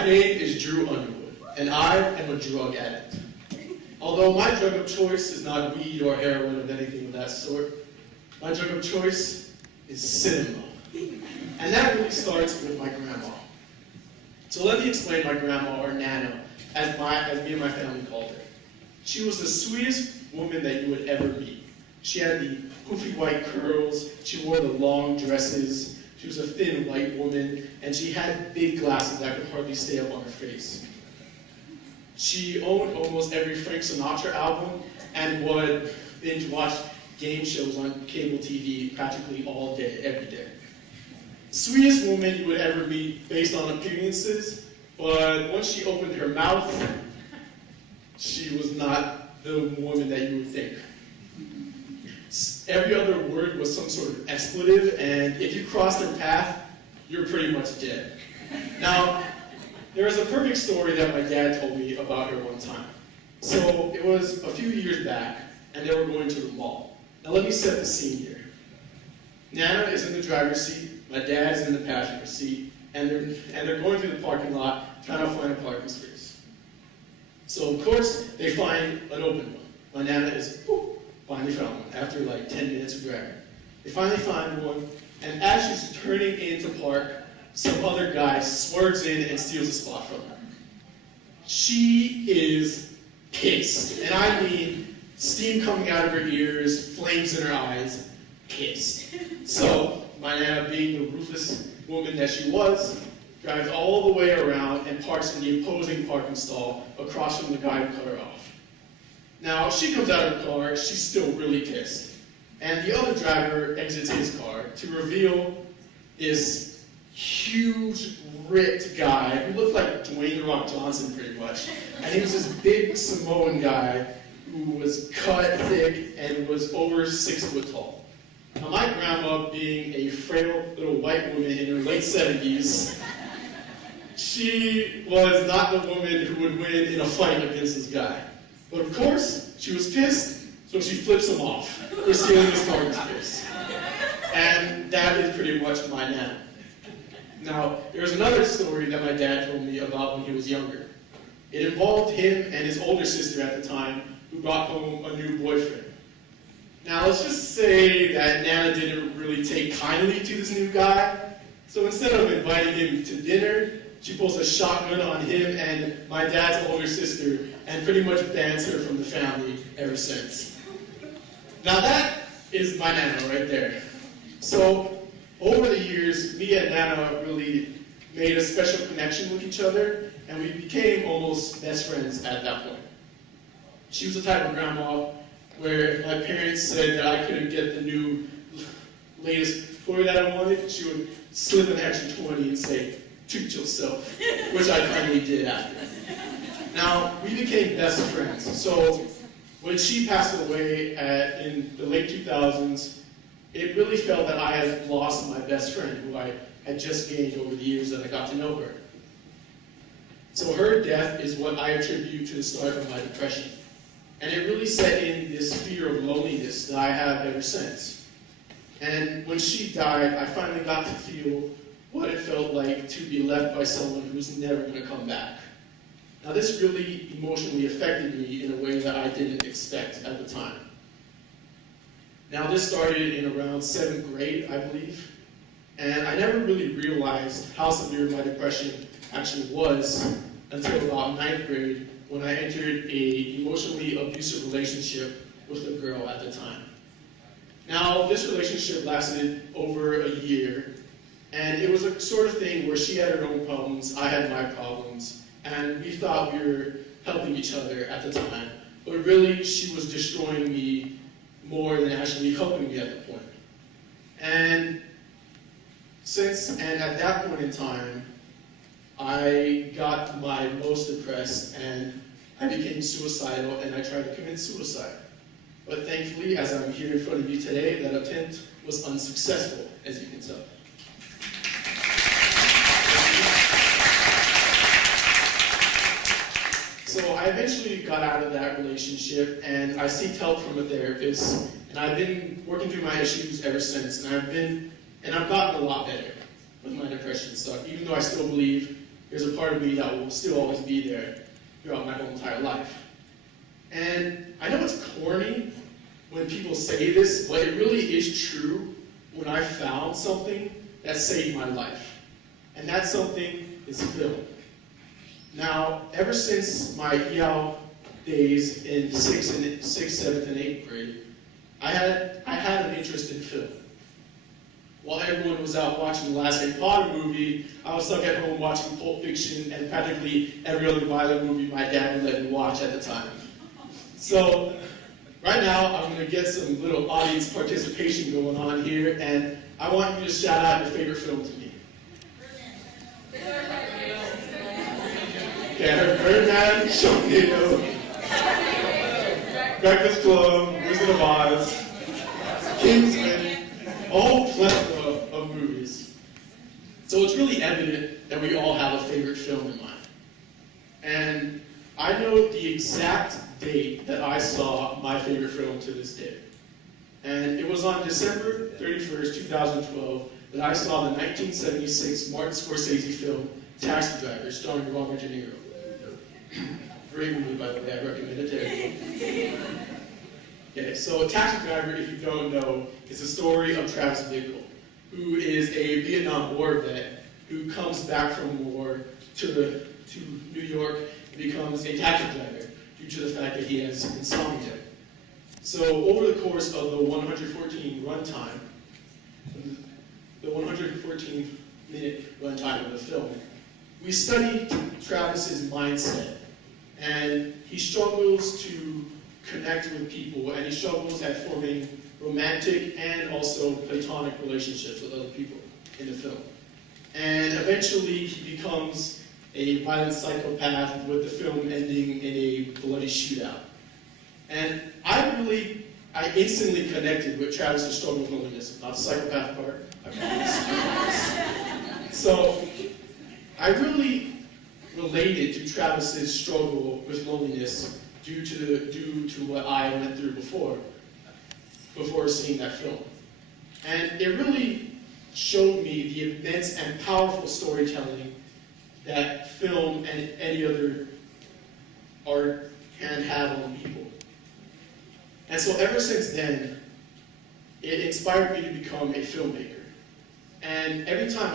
My name is Drew Underwood, and I am a drug addict. Although my drug of choice is not weed or heroin or anything of that sort, my drug of choice is cinema. And that really starts with my grandma. So let me explain my grandma, or Nana, as me and my family called her. She was the sweetest woman that you would ever meet. She had the poofy white curls, she wore the long dresses, she was a thin white woman, and she had big glasses that could hardly stay up on her face. She owned almost every Frank Sinatra album and would binge watch game shows on cable TV practically all day, every day. Sweetest woman you would ever meet based on appearances, but once she opened her mouth, she was not the woman that you would think. Every other word was some sort of expletive, and if you crossed her path, you're pretty much dead. Now, there is a perfect story that my dad told me about her one time. So, it was a few years back, and they were going to the mall. Now let me set the scene here. Nana is in the driver's seat, my dad is in the passenger seat, and they're going through the parking lot trying to find a parking space. So of course, they find an open one. My Nana is, finally found one, after like 10 minutes of driving. They finally find one, and as she's turning in to park, some other guy swerves in and steals a spot from her. She is pissed, and I mean steam coming out of her ears, flames in her eyes, pissed. So, my Nana, being the ruthless woman that she was, drives all the way around and parks in the imposing parking stall across from the guy who cut her off. Now, she comes out of the car, she's still really pissed. And the other driver exits his car to reveal this huge, ripped guy who looked like Dwayne "The Rock" Johnson pretty much. And he was this big Samoan guy who was cut thick and was over 6 foot tall. Now my grandma, being a frail little white woman in her late 70s, she was not the woman who would win in a fight against this guy. But of course, she was pissed, so she flips him off for stealing his parking space. And that is pretty much my Nana. Now, there's another story that my dad told me about when he was younger. It involved him and his older sister at the time, who brought home a new boyfriend. Now, let's just say that Nana didn't really take kindly to this new guy, so instead of inviting him to dinner, she pulls a shotgun on him and my dad's older sister and pretty much bans her from the family ever since. Now that is my Nana right there. So, over the years, me and Nana really made a special connection with each other, and we became almost best friends at that point. She was the type of grandma where my parents said that I couldn't get the new latest toy that I wanted, she would slip an extra 20 and say, "Treat yourself," which I finally did after. Now, we became best friends. So when she passed away in the late 2000s, it really felt that I had lost my best friend, who I had just gained over the years that I got to know her. So her death is what I attribute to the start of my depression. And it really set in this fear of loneliness that I have ever since. And when she died, I finally got to feel what it felt like to be left by someone who's never going to come back. Now this really emotionally affected me in a way that I didn't expect at the time. Now this started in around 7th grade, I believe, and I never really realized how severe my depression actually was until about 9th grade, when I entered an emotionally abusive relationship with a girl at the time. Now this relationship lasted over a year, and it was a sort of thing where she had her own problems, I had my problems, and we thought we were helping each other at the time, but really she was destroying me more than actually helping me at the point. And at that point in time, I got my most depressed and I became suicidal and I tried to commit suicide. But thankfully, as I'm here in front of you today, that attempt was unsuccessful, as you can tell. So I eventually got out of that relationship and I seeked help from a therapist, and I've been working through my issues ever since, and I've gotten a lot better with my depression stuff, even though I still believe there's a part of me that will still always be there throughout my whole entire life. And I know it's corny when people say this, but it really is true when I found something that saved my life. And that something is film. Now, ever since my EL days in 6th, 7th, and 8th grade, I had an interest in film. While everyone was out watching the last Harry Potter movie, I was stuck at home watching Pulp Fiction and practically every other violent movie my dad would let me watch at the time. So, right now, I'm going to get some little audience participation going on here, and I want you to shout out your favorite film to me. Okay, I heard Birdman, Sharknado, Breakfast Club, Wizard of Oz, Kingsman, a whole plethora of movies. So it's really evident that we all have a favorite film in mind. And I know the exact date that I saw my favorite film to this day. And it was on December 31st, 2012, that I saw the 1976 Martin Scorsese film, Taxi Driver, starring Robert De Niro. Great movie, by the way, I recommend it to everyone. Okay, so Taxi Driver, if you don't know, is the story of Travis Bickle, who is a Vietnam War vet who comes back from war to New York and becomes a taxi driver due to the fact that he has insomnia. So over the course of the 114 runtime, the 114-minute runtime of the film, we study Travis's mindset, and he struggles to connect with people, and he struggles at forming romantic and also platonic relationships with other people in the film. And eventually he becomes a violent psychopath, with the film ending in a bloody shootout. And I instantly connected with Travis's struggle with loneliness, not the psychopath part, I promise. So I really related to Travis's struggle with loneliness due to what I went through before seeing that film. And it really showed me the immense and powerful storytelling that film and any other art can have on people. And so ever since then, it inspired me to become a filmmaker. And every time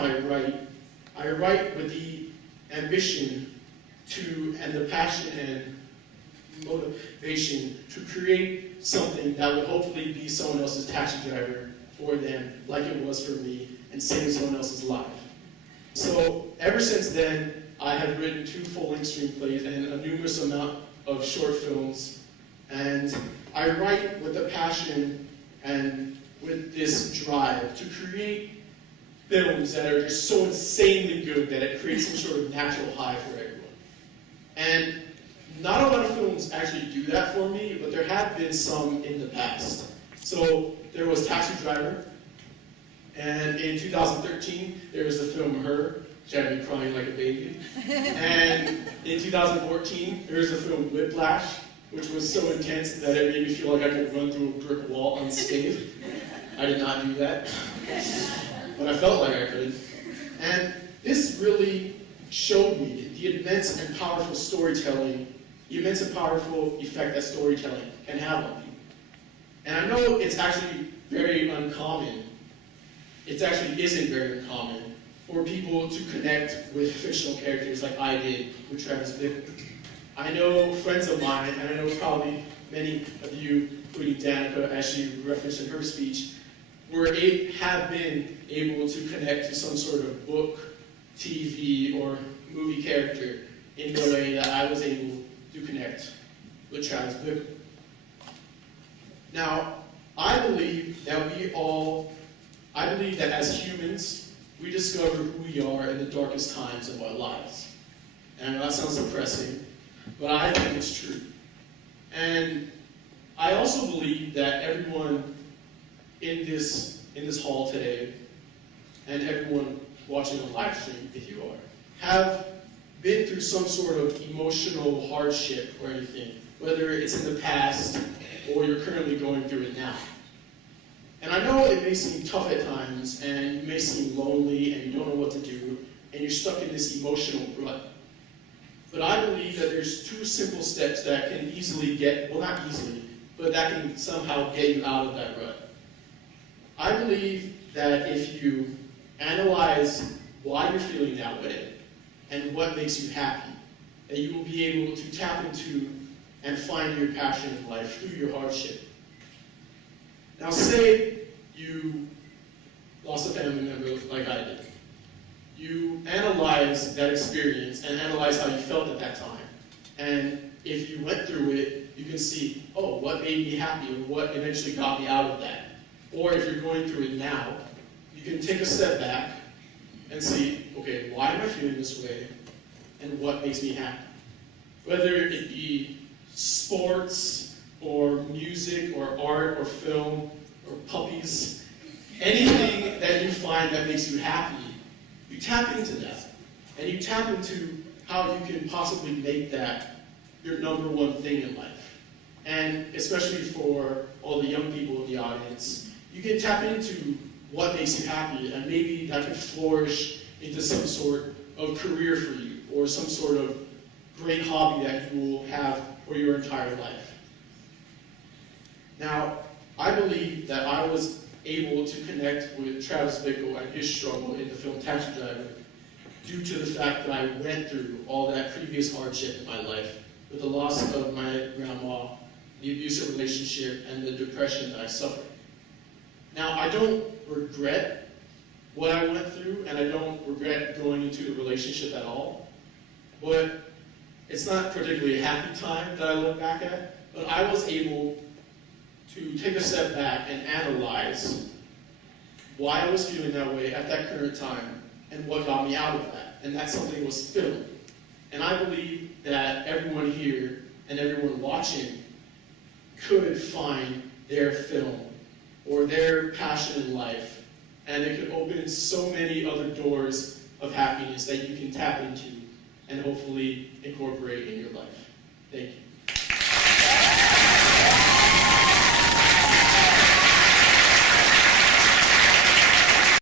I write with the ambition and the passion and motivation to create something that would hopefully be someone else's taxi driver for them, like it was for me, and save someone else's life. So ever since then, I have written 2 full-length screenplays and a numerous amount of short films, and I write with the passion and with this drive to create films that are just so insanely good that it creates some sort of natural high for everyone. And not a lot of films actually do that for me, but there have been some in the past. So there was Taxi Driver, and in 2013 there was the film Her, which had me crying like a baby. And in 2014 there was the film Whiplash, which was so intense that it made me feel like I could run through a brick wall unscathed. I did not do that, but I felt like I could. And this really showed me the immense and powerful storytelling, the immense and powerful effect that storytelling can have on people. And I know it's actually very uncommon, it actually isn't very uncommon for people to connect with fictional characters like I did with Travis Bickle. I know friends of mine, and I know probably many of you, including Danica, as she referenced in her speech, have been able to connect to some sort of book, TV, or movie character in the way that I was able to connect with Travis Bickle. Now, I believe that as humans, we discover who we are in the darkest times of our lives. And I know that sounds depressing, but I think it's true. And I also believe that everyone in this hall today, and everyone watching on live stream, if you are, have been through some sort of emotional hardship or anything, whether it's in the past or you're currently going through it now. And I know it may seem tough at times, and you may seem lonely, and you don't know what to do, and you're stuck in this emotional rut. But I believe that there's 2 simple steps that can easily get, well, not easily, but that can somehow get you out of that rut. I believe that if you analyze why you're feeling that way and what makes you happy, that you will be able to tap into and find your passion in life through your hardship. Now, say you lost a family member like I did. You analyze that experience and analyze how you felt at that time. And if you went through it, you can see, oh, what made me happy or what eventually got me out of that. Or if you're going through it now, you can take a step back and see, okay, why am I feeling this way and what makes me happy? Whether it be sports or music or art or film or puppies, anything that you find that makes you happy, you tap into that. And you tap into how you can possibly make that your number one thing in life. And especially for all the young people in the audience, you can tap into what makes you happy, and maybe that could flourish into some sort of career for you, or some sort of great hobby that you will have for your entire life. Now, I believe that I was able to connect with Travis Bickle and his struggle in the film Taxi Driver due to the fact that I went through all that previous hardship in my life, with the loss of my grandma, the abusive relationship, and the depression that I suffered. Now, I don't regret what I went through, and I don't regret going into the relationship at all, but it's not particularly a happy time that I look back at, but I was able to take a step back and analyze why I was feeling that way at that current time and what got me out of that. And that something was film. And I believe that everyone here and everyone watching could find their film or their passion in life, and it could open so many other doors of happiness that you can tap into and hopefully incorporate in your life. Thank you.